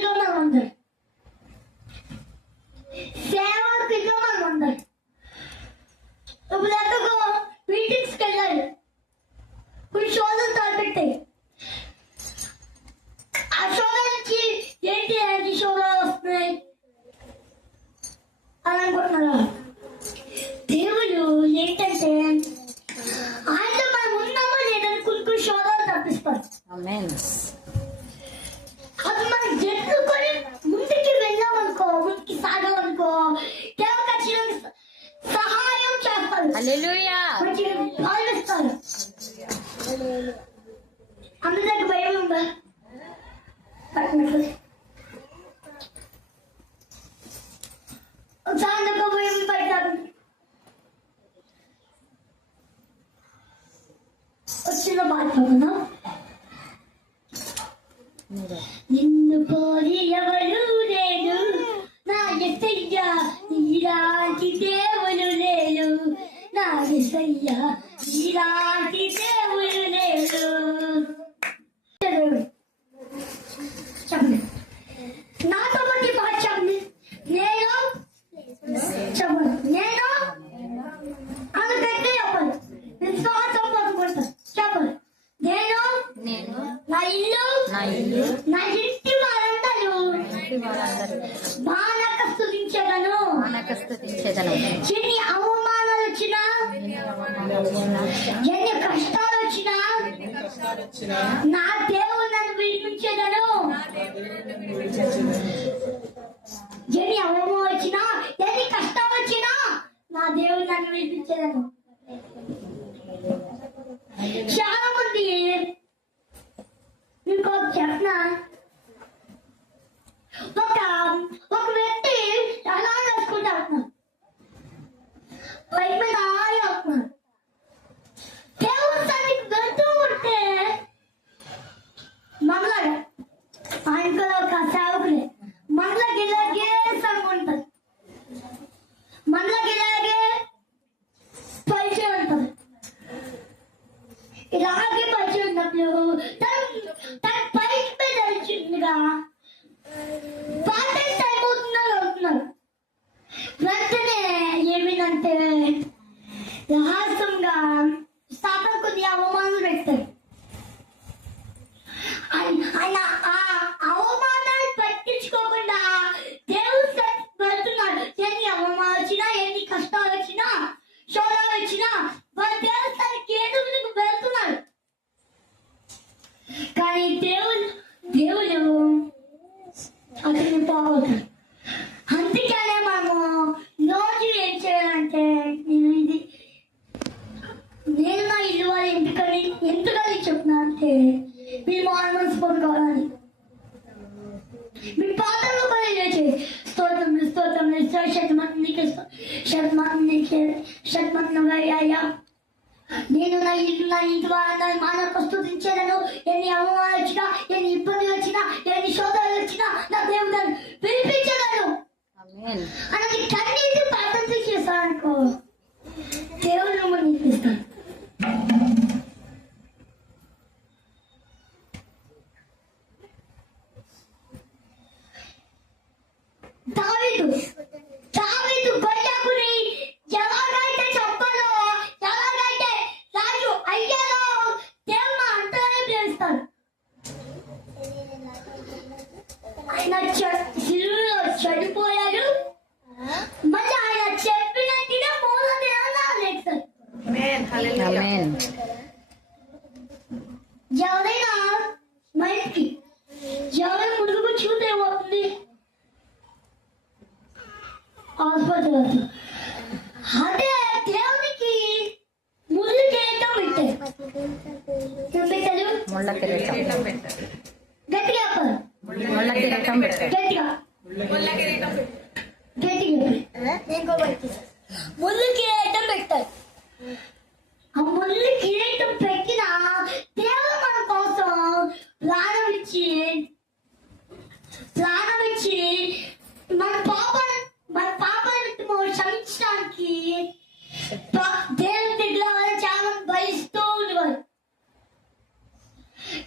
సేవకులుగా మనం ఉండాలి. సేవకులుగా మనం ఉండాలి. ఇప్పుడు ఎక్కడికో మీటింగ్స్కి వెళ్ళాలి, కొన్ని షోలు తలపెట్టాయి. ఆ షోల నుంచి ఏంటి ఎలాంటి షోలు వస్తున్నాయి అని అనుకుంటున్నారా? దేవుడు ఏంటంటే ఆయనతో మనం ఉన్నామో లేదని కొన్ని షోలు తప్పిస్తారు. అది మనం ఎన్నుకొని ముందుకి వెళ్ళామనుకో, ముందుకి సాగామనుకో, దేవుడు ఖచ్చితంగా సహాయం చేస్తారు, భావిస్తారు. అందరికి భయం ఉందా? చాందకు భయం పడతారు. వచ్చిన బాధ్యత నిన్ను కోరి ఎవరు లేరు నా యేసయ్యా, నీలాంటి దేవుడు లేరు నా యేసయ్యా, నీలాంటి దేవుడు లేరు. చెప్పండి, నాతో పాటు బాగా చెప్పండి. నేను చెప్పండి, నేను అందుకంటే చెప్పండి, విశ్వాసం పడుకుంటా. చెప్పండి, నేను నా ఇల్లు నా ఇంటి వారందరూ బాగా స్తుతించేదను. ఎన్ని అవమానాలు వచ్చినా, ఎన్ని కష్టాలు వచ్చినా నా దేవుడు నన్ను విడిపించేదను. ఎన్ని అవమానం వచ్చినా, ఎన్ని కష్టాలు వచ్చినా నా దేవుడు నన్ను విడిపించేదను. చాలా మంది మీకు చెప్పనా, ఒక వ్యక్తి ఎలా వేసుకుంటారు, బైక్ మీద ఆడుతున్నారు. దేవుడు సన్నిధికి వెళ్తూ ఉంటే మనలాగా ఆయన కూడా ఒక సేవకులే, మనలాగా ఇలాగే సంగుంటారు, మనలాగా ఇలాగే పరిచయం ఉంటుంది. ఇలాగే పరిచయం ఉన్నప్పుడు తన పైకి మీద వచ్చిందిగా పార్ట్ టైం అవుతున్నారు అవుతున్నారు. వెంటనే ఏమిటంటే రహస్యంగా సాతాను కొన్ని అవమానాలు పెడతాయి. ఆయన ఆ అవమానాలు పట్టించుకోకుండా దేవుడు వెళ్తున్నాడు. ఎన్ని అవమానాలు వచ్చినా, ఎన్ని కష్టాలు వచ్చినా, శోధాలు వచ్చినా వాళ్ళ దేవస్థానికి ఏడుగురికి వెళ్తున్నాడు. కానీ దేవుడు అతన్ని పోగొట్టాడు. అందుకనే మనము రోజు ఏం చేయాలంటే, నేను నా ఇల్లు వాళ్ళ ఎందుకని చెప్తున్నా అంటే, మీరు మనసు పొందుకోవాలని మీ పాత్రలో పని చేసి స్తోత్రం శతమందికి అయ్యా, నేను నా ఇంటి వాళ్ళని మానవ స్తుతించేదను. ఎన్ని అవమానాలు వచ్చినా, ఎన్ని ఇబ్బందులు వచ్చినా, ఎన్ని శోధాలు వచ్చినా నా దేవుడు వినిపించేదను అని కన్నీటి ప్రార్థన చేశానుకో, దేవుడు మనం వినిపిస్తాను. దావీదు గొల్యాకుని ఎలాగైతే చెప్పాలో, ఎలాగైతే రాజు అయ్యాలో దేవుడు అంతనే ప్రేమిస్తాడు. ఆయన శిలువలో చనిపోయాడు, మళ్ళీ ఆయన చెప్పినట్టుగా మూడో దినాన లేస్తాడు. ఎవరైనా మైకి ఎవరైనా ముడుగు చూస్తే ఏమవుతుంది? హాస్పిటల్. అదే దేవునికి ముళ్ళు కిరీటం పెట్టారు. గట్టిగా ముళ్ళు కిరీటం పెట్టారు. ఆ ముళ్ళు కిరీటం పెట్టిన దేవుడు మన కోసం ప్రాణం ఇచ్చి మన పాపాన్ని క్షమించడానికి దేవుని దగ్గర చాలా భరిస్తూ ఉండేవారు.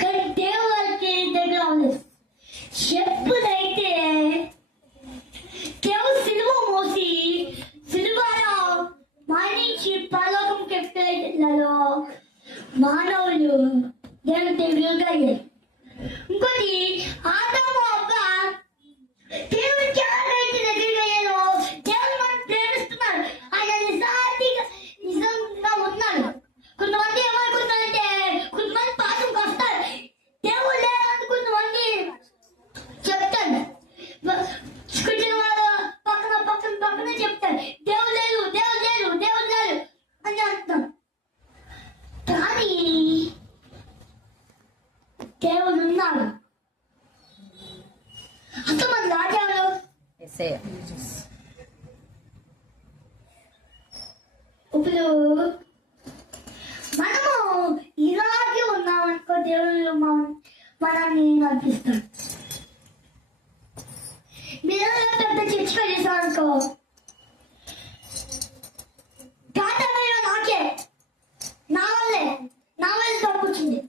కానీ దేవుడికి దగ్గర చెప్పు అసలు మన రాజాలు యేసయ్య. ఇప్పుడు మనము ఇలాగే ఉన్నామనుకో, దేవుళ్ళు మనల్ని నడిపిస్తాడు. మీరు పెద్ద చర్చ చేసామనుకో, నాకే నా వల్లే తప్పుచ్చింది.